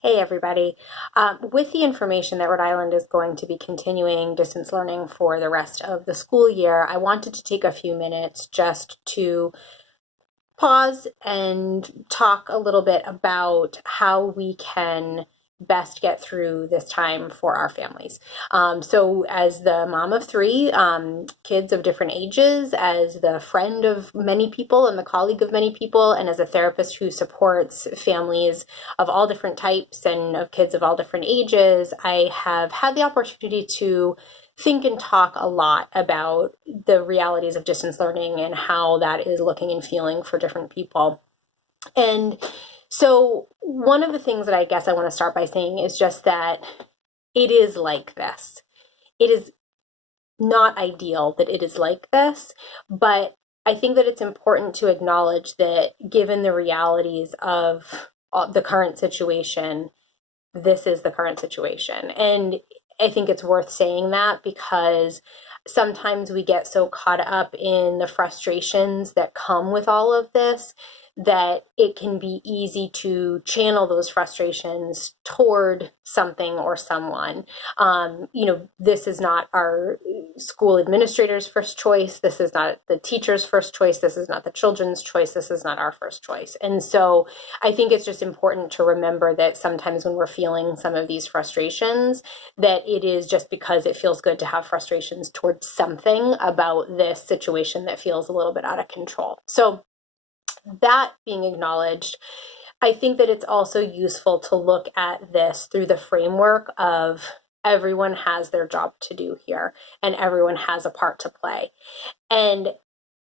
Hey, everybody. With the information that Rhode Island is going to be continuing distance learning for the rest of the school year, I wanted to take a few minutes just to pause and talk a little bit about how we can best get through this time for our families. So, as the mom of three, kids of different ages, as the friend of many people and the colleague of many people, and as a therapist who supports families of all different types and of kids of all different ages, I have had the opportunity to think and talk a lot about the realities of distance learning and how that is looking and feeling for different people. And so, one of the things that I guess I want to start by saying is just that it is like this. It is not ideal that it is like this, but I think that it's important to acknowledge that given the realities of the current situation, this is the current situation. And I think it's worth saying that because sometimes we get so caught up in the frustrations that come with all of this that it can be easy to channel those frustrations toward something or someone. This is not our school administrator's first choice. This is not the teacher's first choice. This is not the children's choice. This is not our first choice. And so I think it's just important to remember that sometimes when we're feeling some of these frustrations, that it is just because it feels good to have frustrations towards something about this situation that feels a little bit out of control. So that being acknowledged, I think that it's also useful to look at this through the framework of everyone has their job to do here and everyone has a part to play. And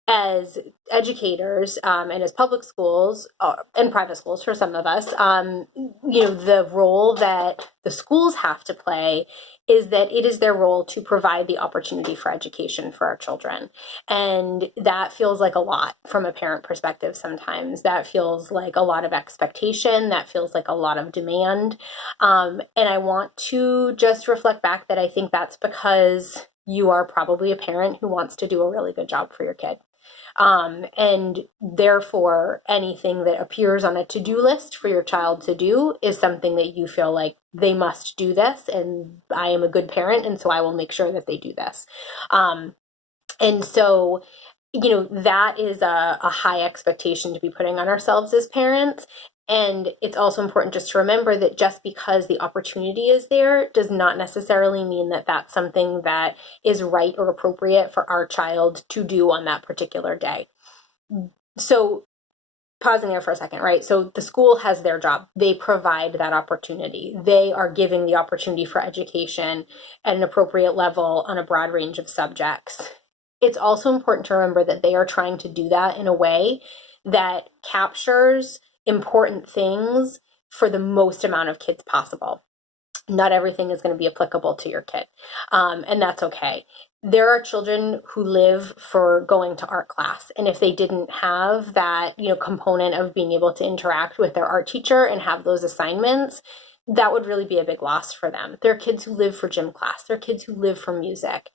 as educators and as public schools and private schools for some of us, the role that the schools have to play is that it is their role to provide the opportunity for education for our children. And that feels like a lot from a parent perspective sometimes. That feels like a lot of expectation. That feels like a lot of demand. And I want to just reflect back that I think that's because you are probably a parent who wants to do a really good job for your kid. And therefore, anything that appears on a to-do list for your child to do is something that you feel like they must do this, and I am a good parent, and so I will make sure that they do this. And so, that is a high expectation to be putting on ourselves as parents. And it's also important just to remember that just because the opportunity is there does not necessarily mean that that's something that is right or appropriate for our child to do on that particular day. So, pausing there for a second, right? So the school has their job. They provide that opportunity. They are giving the opportunity for education at an appropriate level on a broad range of subjects. It's also important to remember that they are trying to do that in a way that captures important things for the most amount of kids possible. Not everything is going to be applicable to your kid, and that's okay. There are children who live for going to art class, and if they didn't have that, component of being able to interact with their art teacher and have those assignments, that would really be a big loss for them. There are kids who live for gym class. There are kids who live for music.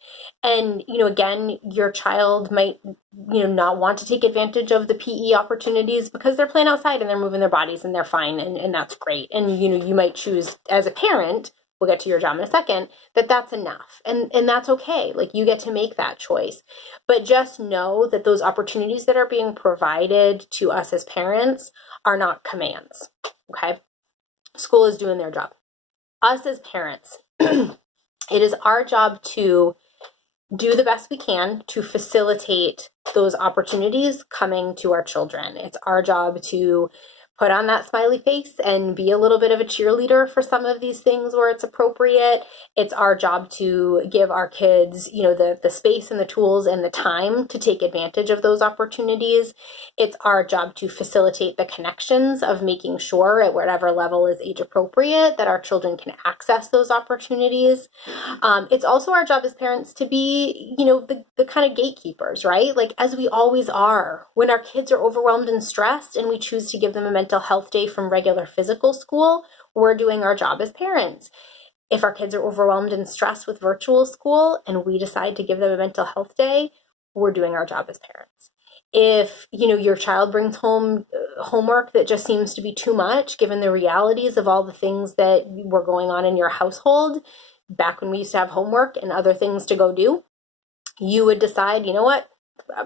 And, again, your child might, not want to take advantage of the PE opportunities because they're playing outside and they're moving their bodies and they're fine, and that's great. And, you might choose as a parent, we'll get to your job in a second, that's enough. And that's okay. Like, you get to make that choice. But just know that those opportunities that are being provided to us as parents are not commands. Okay? School is doing their job. Us as parents, it is our job to do the best we can to facilitate those opportunities coming to our children. It's our job to put on that smiley face and be a little bit of a cheerleader for some of these things where it's appropriate. It's our job to give our kids, the space and the tools and the time to take advantage of those opportunities. It's our job to facilitate the connections of making sure at whatever level is age appropriate that our children can access those opportunities. It's also our job as parents to be, the kind of gatekeepers, right? Like, as we always are. When our kids are overwhelmed and stressed and we choose to give them a mental health day from regular physical school, we're doing our job as parents. If our kids are overwhelmed and stressed with virtual school and we decide to give them a mental health day, we're doing our job as parents. If, your child brings home homework that just seems to be too much, given the realities of all the things that were going on in your household, back when we used to have homework and other things to go do, you would decide, you know what,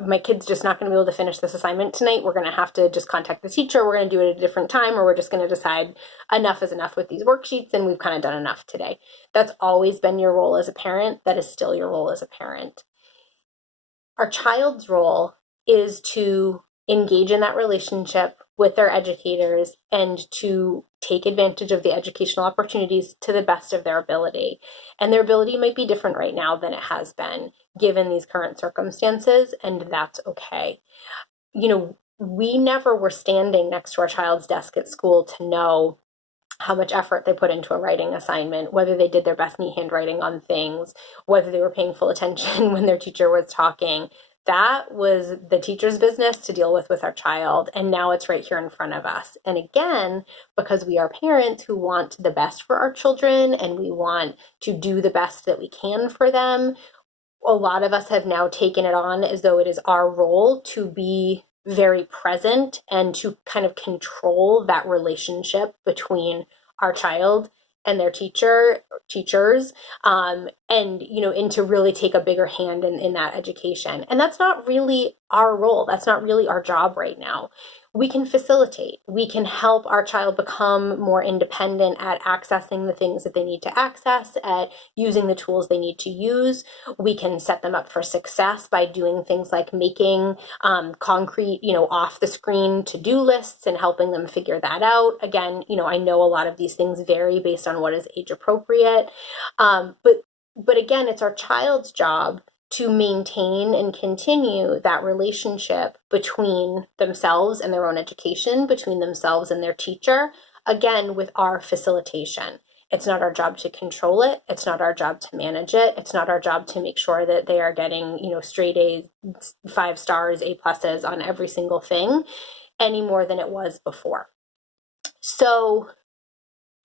my kid's just not going to be able to finish this assignment tonight. We're going to have to just contact the teacher. We're going to do it at a different time, or we're just going to decide enough is enough with these worksheets and we've kind of done enough today. That's always been your role as a parent. That is still your role as a parent. Our child's role is to engage in that relationship with their educators and to take advantage of the educational opportunities to the best of their ability. And their ability might be different right now than it has been given these current circumstances, and that's okay. We never were standing next to our child's desk at school to know how much effort they put into a writing assignment, whether they did their best neat handwriting on things, whether they were paying full attention when their teacher was talking. That was the teacher's business to deal with our child. And now it's right here in front of us. And again, because we are parents who want the best for our children and we want to do the best that we can for them, a lot of us have now taken it on as though it is our role to be very present and to kind of control that relationship between our child and their teachers, and to really take a bigger hand in that education. And that's not really our role. That's not really our job right now. We can facilitate. We can help our child become more independent at accessing the things that they need to access, at using the tools they need to use. We can set them up for success by doing things like making concrete, off the screen to-do lists and helping them figure that out. Again, I know a lot of these things vary based on what is age appropriate. But again, it's our child's job to maintain and continue that relationship between themselves and their own education, between themselves and their teacher, again, with our facilitation. It's not our job to control it. It's not our job to manage it. It's not our job to make sure that they are getting, straight A's, 5 stars, A pluses on every single thing any more than it was before. So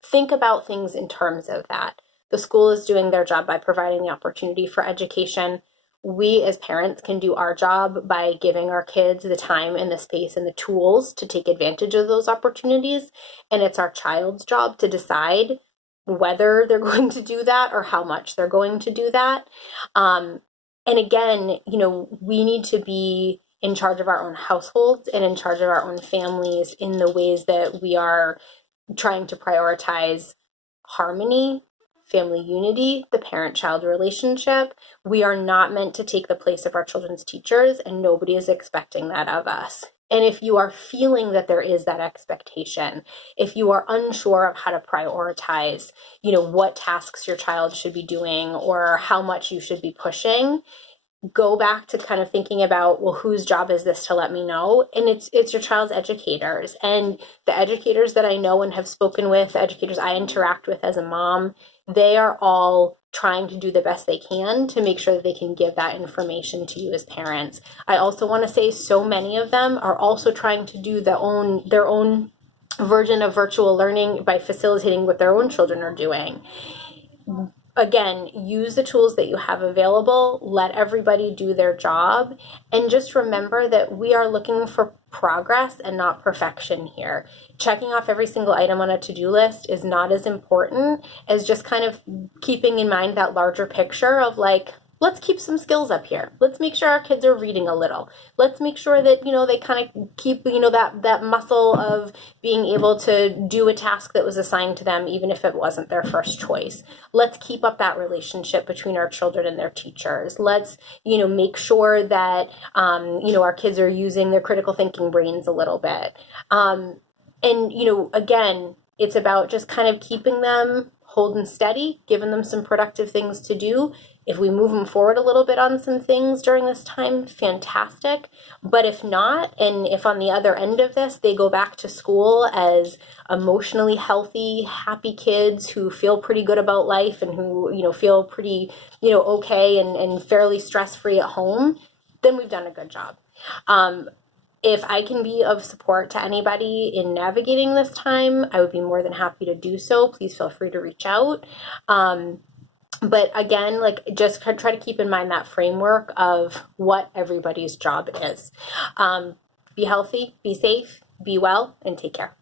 think about things in terms of that. The school is doing their job by providing the opportunity for education. We as parents can do our job by giving our kids the time and the space and the tools to take advantage of those opportunities. And it's our child's job to decide whether they're going to do that or how much they're going to do that. And again, we need to be in charge of our own households and in charge of our own families in the ways that we are trying to prioritize harmony, family unity, the parent-child relationship. We are not meant to take the place of our children's teachers, and nobody is expecting that of us. And if you are feeling that there is that expectation, if you are unsure of how to prioritize, what tasks your child should be doing or how much you should be pushing, go back to kind of thinking about, well, whose job is this to let me know? And it's your child's educators. And the educators that I know and have spoken with, the educators I interact with as a mom, they are all trying to do the best they can to make sure that they can give that information to you as parents. I also want to say so many of them are also trying to do their own version of virtual learning by facilitating what their own children are doing. Again, use the tools that you have available, let everybody do their job, and just remember that we are looking for progress and not perfection here. Checking off every single item on a to-do list is not as important as just kind of keeping in mind that larger picture of let's keep some skills up here. Let's make sure our kids are reading a little. Let's make sure that, they kind of keep, that muscle of being able to do a task that was assigned to them, even if it wasn't their first choice. Let's keep up that relationship between our children and their teachers. Let's, make sure that, our kids are using their critical thinking brains a little bit. And, again, it's about just kind of keeping them holding steady, giving them some productive things to do. If we move them forward a little bit on some things during this time, fantastic. But if not, and if on the other end of this, they go back to school as emotionally healthy, happy kids who feel pretty good about life and who, feel pretty, okay and fairly stress-free at home, then we've done a good job. If I can be of support to anybody in navigating this time, I would be more than happy to do so. Please feel free to reach out. But again, like just try to keep in mind that framework of what everybody's job is. Be healthy, be safe, be well, and take care.